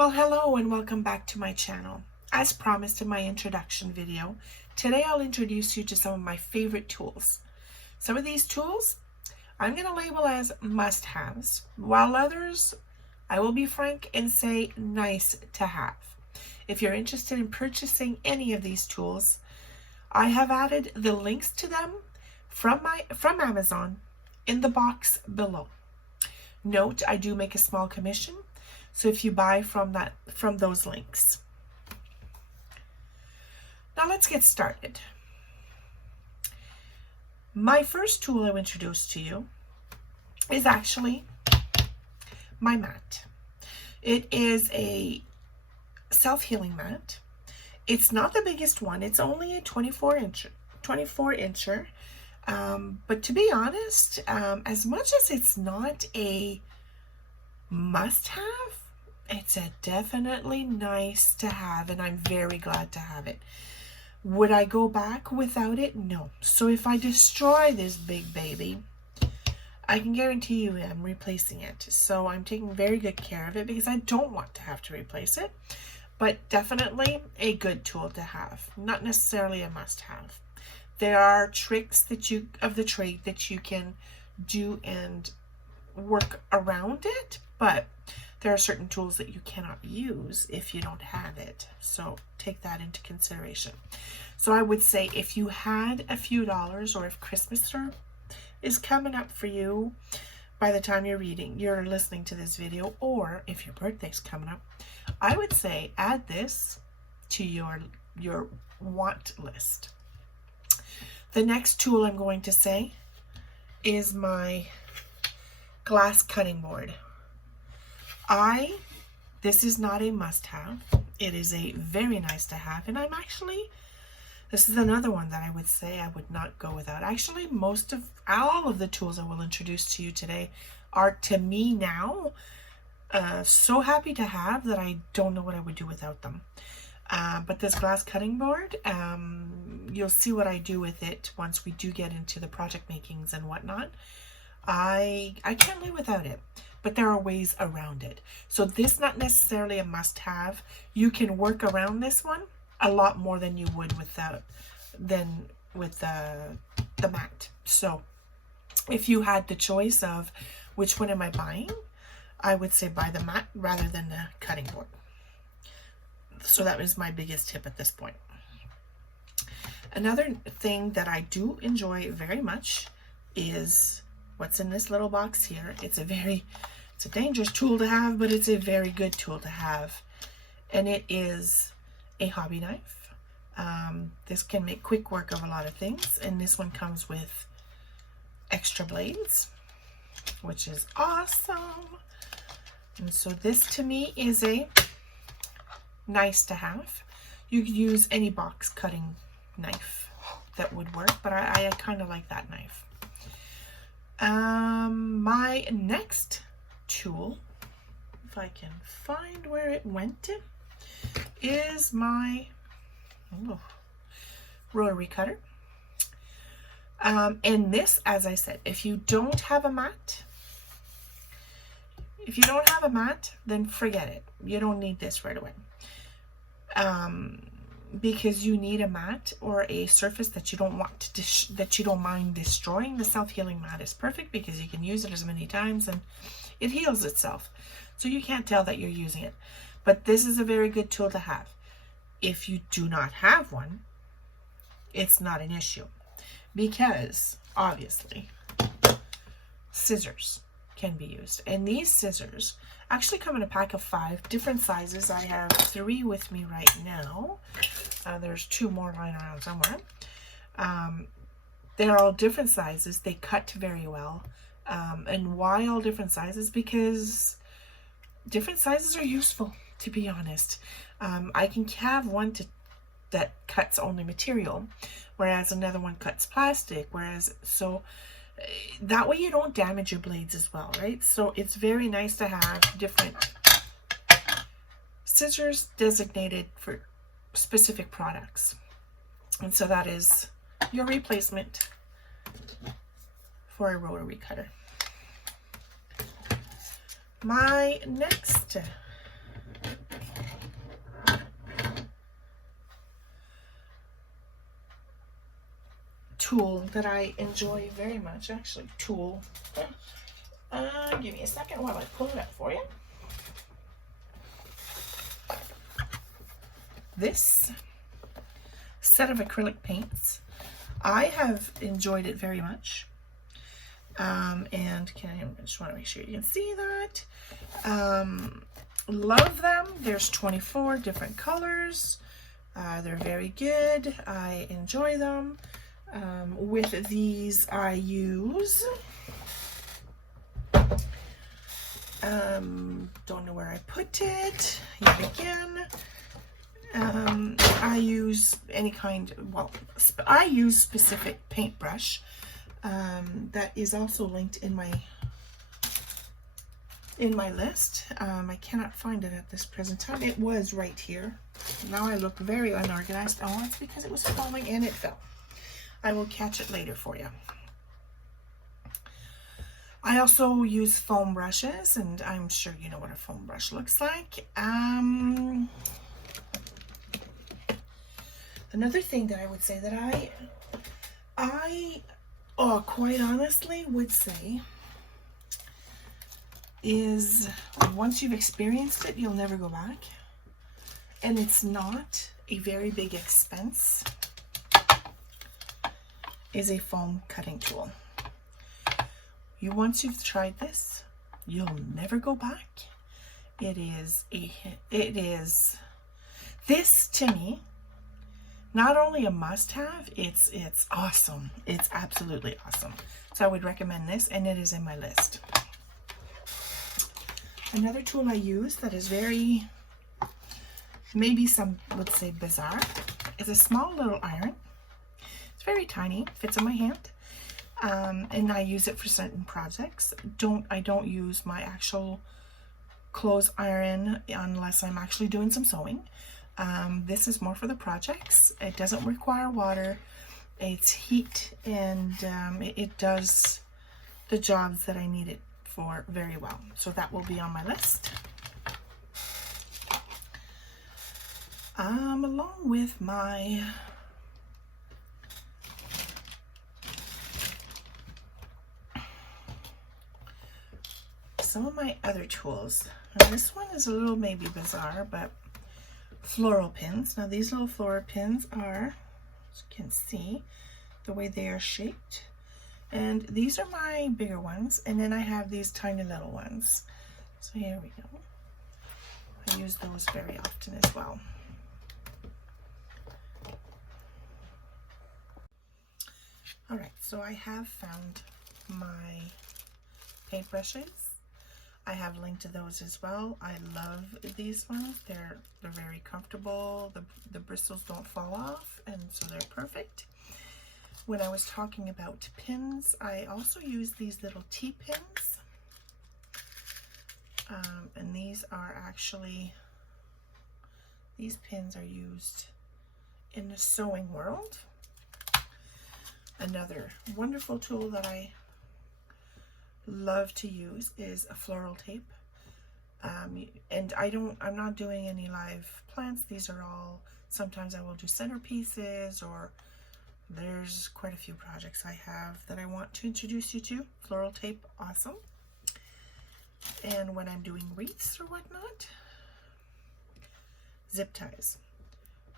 Well, hello and welcome back to my channel. As promised in my introduction video, today I'll introduce you to some of my favorite tools. Some of these tools I'm going to label as must-haves, while others I will be frank and say nice to have. If you're interested in purchasing any of these tools, I have added the links to them from Amazon in the box below. Note, I do make a small commission, so if you buy from those links. Now let's get started. My first tool I will introduce to you is actually my mat. It is a self-healing mat. It's not the biggest one. It's only a 24 incher. But to be honest, as much as it's not a must-have, it's a definitely nice to have, and I'm very glad to have it. Would I go back without it? No. So if I destroy this big baby, I can guarantee you I'm replacing it. So I'm taking very good care of it because I don't want to have to replace it, but definitely a good tool to have, not necessarily a must-have. There are tricks of the trade that you can do and work around it, but there are certain tools that you cannot use if you don't have it. So take that into consideration. So I would say if you had a few dollars, or if Christmas is coming up for you by the time you're listening to this video, or if your birthday's coming up, I would say add this to your want list. The next tool I'm going to say is my glass cutting board. This is not a must-have. It is a very nice to have, and this is another one that I would say I would not go without. Actually, all of the tools I will introduce to you today are, to me now, so happy to have that I don't know what I would do without them. But this glass cutting board, you'll see what I do with it once we do get into the project makings and whatnot. I can't live without it, but there are ways around it. So this is not necessarily a must-have. You can work around this one a lot more than you would with the mat. So if you had the choice of which one am I buying, I would say buy the mat rather than the cutting board. So that was my biggest tip at this point. Another thing that I do enjoy very much is what's in this little box here. It's a dangerous tool to have, but it's a very good tool to have. And it is a hobby knife. This can make quick work of a lot of things. And this one comes with extra blades, which is awesome. And so this to me is a nice to have. You could use any box cutting knife that would work, but I kind of like that knife. My next tool, if I can find where it went to, is my rotary cutter. And this, as I said, if you don't have a mat, then forget it. You don't need this right away. Because you need a mat or a surface that you don't want to that you don't mind destroying. The self-healing mat is perfect because you can use it as many times and it heals itself, so you can't tell that you're using it. But this is a very good tool to have. If you do not have one, it's not an issue, because obviously scissors can be used, and these scissors actually come in a pack of 5 different sizes. I have 3 with me right now. There's 2 more lying around somewhere. They're all different sizes. They cut very well. And why all different sizes? Because different sizes are useful, to be honest. I can have one that cuts only material, whereas another one cuts plastic, so that way you don't damage your blades as well, right? So it's very nice to have different scissors designated for specific products. And so that is your replacement for a rotary cutter. My next tool that I enjoy very much, actually tool. Give me a second while I pull it up for you. This set of acrylic paints, I have enjoyed it very much. And I just want to make sure you can see that. Love them. There's 24 different colors. They're very good. I enjoy them. With these, I use, don't know where I put it, yet again. I use any kind, well, I use specific paintbrush that is also linked in my list. I cannot find it at this present time. It was right here. Now I look very unorganized. Oh, it's because it was falling and it fell. I will catch it later for you. I also use foam brushes, and I'm sure you know what a foam brush looks like. Another thing that I would say that I quite honestly would say is, once you've experienced it, you'll never go back. And it's not a very big expense, is a foam cutting tool. Once you've tried this, you'll never go back. This to me, not only a must-have, it's awesome. It's absolutely awesome. So I would recommend this, and it is in my list. Another tool I use that is very, maybe some would say bizarre, is a small little iron. It's very tiny, fits in my hand, and I use it for certain projects. I don't use my actual clothes iron unless I'm actually doing some sewing. This is more for the projects. It doesn't require water. It's heat, and it does the jobs that I need it for very well. So that will be on my list. Along with my some of my other tools. Now this one is a little maybe bizarre, but floral pins. Now these little floral pins are, as you can see, the way they are shaped. And these are my bigger ones, and then I have these tiny little ones. So here we go. I use those very often as well. All right, so I have found my paintbrushes. I have linked to those as well. I love these ones. They're very comfortable. The bristles don't fall off, and so they're perfect. When I was talking about pins, I also use these little T-pins. And these are actually, these pins are used in the sewing world. Another wonderful tool that I love to use is a floral tape. And I'm not doing any live plants. These are all, sometimes I will do centerpieces, or there's quite a few projects I have that I want to introduce you to. Floral tape, awesome. And when I'm doing wreaths or whatnot, zip ties,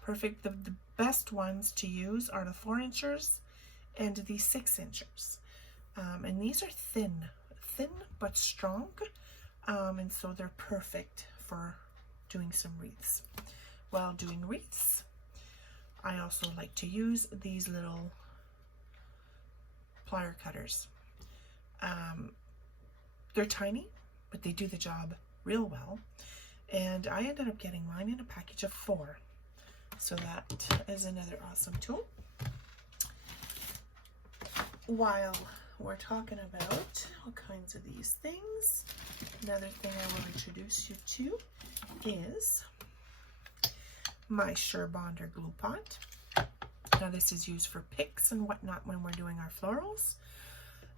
perfect. The best ones to use are the 4 inchers and the 6 inchers. And these are thin but strong, and so they're perfect for doing some wreaths. While doing wreaths, I also like to use these little plier cutters. They're tiny, but they do the job real well, and I ended up getting mine in a package of 4, so that is another awesome tool. While we're talking about all kinds of these things, another thing I will introduce you to is my Surebonder glue pot. Now this is used for picks and whatnot when we're doing our florals.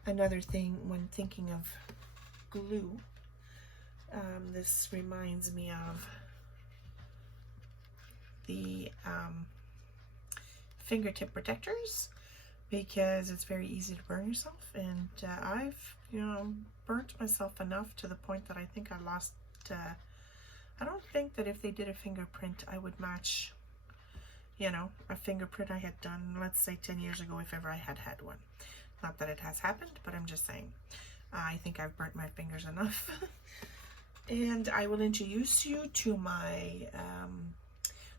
Another thing when thinking of glue, this reminds me of the fingertip protectors, because it's very easy to burn yourself. And I've, burnt myself enough to the point that I think I lost, I don't think that if they did a fingerprint, I would match, a fingerprint I had done, let's say 10 years ago, if ever I had had one. Not that it has happened, but I'm just saying. I think I've burnt my fingers enough. And I will introduce you to my,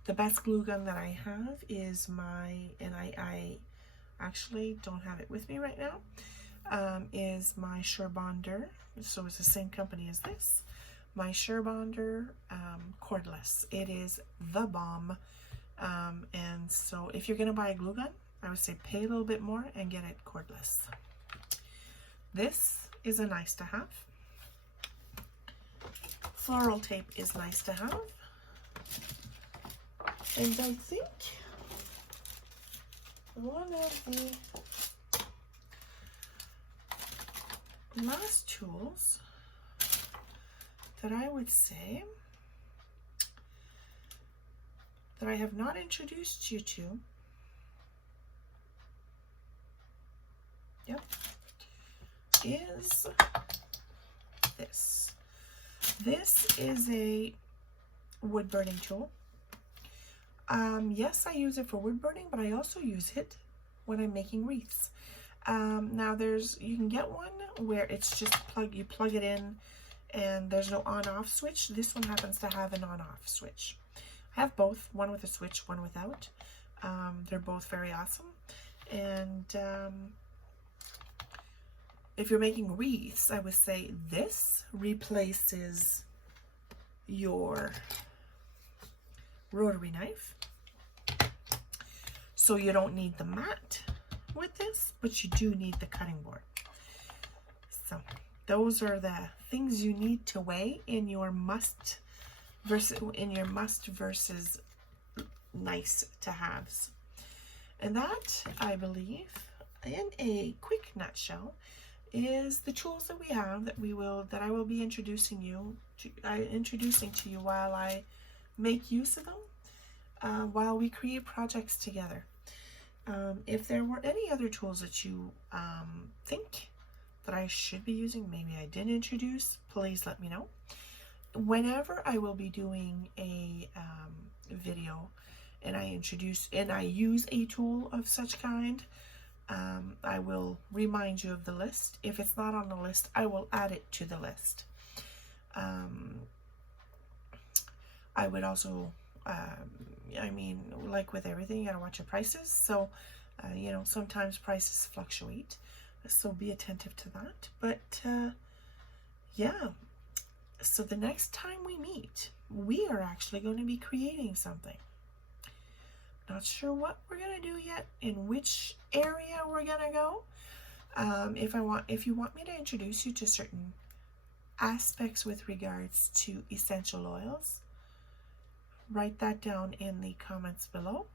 the best glue gun that I have is my, and I actually don't have it with me right now, is my Surebonder. So it's the same company as this. My Surebonder cordless. It is the bomb. And so if you're going to buy a glue gun, I would say pay a little bit more and get it cordless. This is a nice to have. Floral tape is nice to have. And I think one of the last tools that I would say that I have not introduced you to, is this. This is a wood burning tool. Yes, I use it for wood burning, but I also use it when I'm making wreaths. Now you can get one where it's just you plug it in and there's no on-off switch. This one happens to have an on-off switch. I have both, one with a switch, one without. They're both very awesome. And if you're making wreaths, I would say this replaces your rotary knife. So you don't need the mat with this, but you do need the cutting board. So those are the things you need to weigh in your must versus nice to haves. And that, I believe, in a quick nutshell, is the tools that we have that I will be introducing to you while I make use of them, while we create projects together. If there were any other tools that you think that I should be using, maybe I didn't introduce, please let me know. Whenever I will be doing a video and I use a tool of such kind, I will remind you of the list. If it's not on the list, I will add it to the list. I would also, I mean, like with everything, you gotta watch your prices. So, sometimes prices fluctuate. So be attentive to that. But, yeah. So the next time we meet, we are actually going to be creating something. Not sure what we're going to do yet, in which area we're going to go. If you want me to introduce you to certain aspects with regards to essential oils, write that down in the comments below.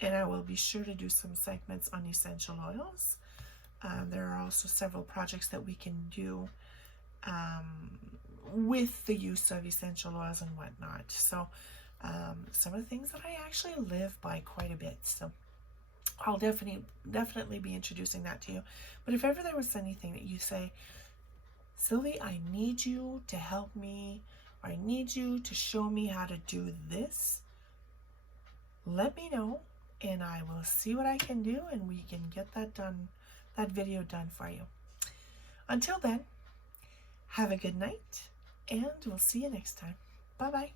And I will be sure to do some segments on essential oils. There are also several projects that we can do with the use of essential oils and whatnot. So some of the things that I actually live by quite a bit. So I'll definitely be introducing that to you. But if ever there was anything that you say, Sylvie, I need you to help me, or I need you to show me how to do this, let me know and I will see what I can do and we can get that done, that video done for you. Until then, have a good night and we'll see you next time. Bye-bye.